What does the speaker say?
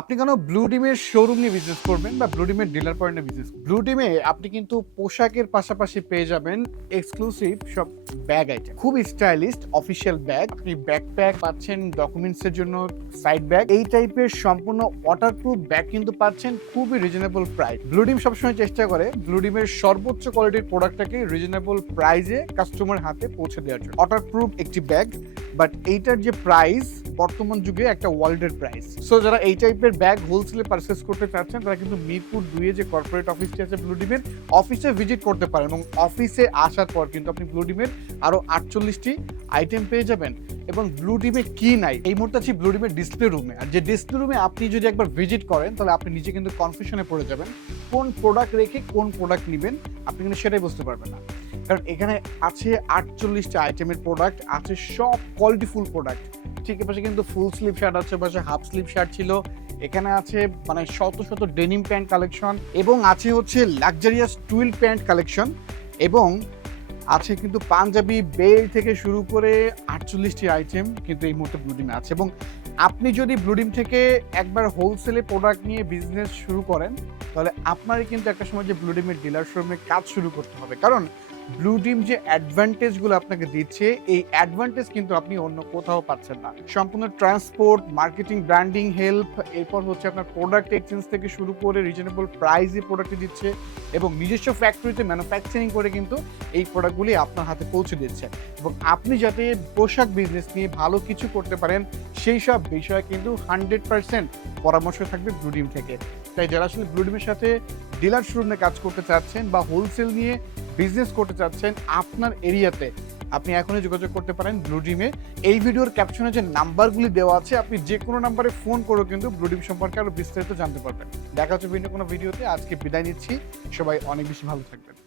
আপনি কেন ব্লু ডিমের শোরুম নিয়ে বিজনেস করবেন বা ব্লু ডিমের ডিলার পয়েন্টে বিজনেস ব্লু ডিমে আপনি কিন্তু পোশাকের পাশাপাশি পেয়ে যাবেন এক্সক্লুসিভ সব ব্যাগ আইটেম, খুব স্টাইলিশ অফিসিয়াল ব্যাগ। আপনি ব্যাকপ্যাক পাচ্ছেন, ডকুমেন্টস এর জন্য সাইড ব্যাগ, এই টাইপের সম্পূর্ণ ওয়াটারপ্রুফ ব্যাগ কিন্তু পাচ্ছেন খুবই রিজনেবল প্রাইস। ব্লু ডিম সবসময় চেষ্টা করে ব্লু ডিমের সর্বোচ্চ কোয়ালিটির প্রোডাক্টটাকে রিজনেবল প্রাইসে কাস্টমার হাতে পৌঁছে দেওয়ার জন্য। ওয়াটারপ্রুফ একটি ব্যাগ, বাট এইটার যে প্রাইস বর্তমান যুগে একটা ওয়ার্ল্ডের প্রাইস। সো যারা এই টাইপের ব্যাগ হোলসেলে পারচেস করতে চাচ্ছেন তারা কিন্তু মিরপুর 2 যে কর্পোরেট অফিসটি আছে ব্লু ডিমের, অফিসে ভিজিট করতে পারেন এবং অফিসে আসার পর কিন্তু আপনি ব্লু ডিমের আরো 48টি আইটেম পেয়ে যাবেন। এবং ব্লু ডিমে কি নাই, এই মুহূর্তে আছি ব্লু ডিমের ডিসপ্লে রুমে। আর যে ডিসপ্লে রুমে আপনি যদি একবার ভিজিট করেন তাহলে আপনি নিজে কিন্তু কনফিউশনে পড়ে যাবেন কোন প্রোডাক্ট রেখে কোন প্রোডাক্ট নেবেন, আপনি কিন্তু সেটাই বুঝতে পারবেন না। কারণ এখানে আছে 48টা আইটেমের প্রোডাক্ট, আছে সব কোয়ালিটিফুল প্রোডাক্ট। ঠিক এপাশে কিন্তু ফুল স্লিভ শার্ট আছে, পাশে হাফ স্লিভ শার্ট ছিল, এখানে আছে মানে শত শত ডেনিম প্যান্ট কালেকশন, এবং আছে হচ্ছে লাক্সারিয়াস টুইল প্যান্ট কালেকশন, এবং আছে কিন্তু পাঞ্জাবি বেল্ট থেকে শুরু করে 48টি আইটেম কিন্তু এই মুহূর্তে ব্লু ডিমে আছে। এবং আপনি যদি ব্লু ডিম থেকে একবার হোলসেলে প্রোডাক্ট নিয়ে বিজনেস শুরু করেন তাহলে আপনারই কিন্তু একটা সময় যে ব্লু ডিমের ডিলার শোরুমে কাজ শুরু করতে হবে। কারণ ব্লু ডিম যে অ্যাডভান্টেজগুলো আপনাকে দিচ্ছে, এই অ্যাডভান্টেজ কিন্তু আপনি অন্য কোথাও পাচ্ছেন না। সম্পূর্ণ ট্রান্সপোর্ট, মার্কেটিং, ব্র্যান্ডিং হেল্প, এরপর হচ্ছে আপনার প্রোডাক্ট এক্সচেঞ্জ থেকে শুরু করে রিজনেবল প্রাইসে প্রোডাক্ট দিচ্ছে, এবং নিজস্ব ফ্যাক্টরিতে ম্যানুফ্যাকচারিং করে কিন্তু এই প্রোডাক্টগুলি আপনার হাতে পৌঁছে দিচ্ছে। এবং আপনি যাতে পোশাক বিজনেস নিয়ে ভালো কিছু করতে পারেন সেই সব বিষয়ে কিন্তু 100% পরামর্শ থাকবে ব্লু ডিম থেকে। তাই যারা আসলে ব্লু ডিমের সাথে ডিলার শোরুমে কাজ করতে চাচ্ছেন বা হোলসেল নিয়ে বিজনেস করতে চাচ্ছেন আপনার এরিয়াতে, আপনি এখনই যোগাযোগ করতে পারেন ব্লু ডিমে। এই ভিডিওর ক্যাপশনে যে নাম্বারগুলি দেওয়া আছে আপনি যে কোনো নাম্বারে ফোন করেও কিন্তু ব্লু ডিম সম্পর্কে আরো বিস্তারিত জানতে পারবেন। দেখা হচ্ছে ভিন্ন কোনো ভিডিওতে। আজকে বিদায় নিচ্ছি, সবাই অনেক বেশি ভালো থাকবেন।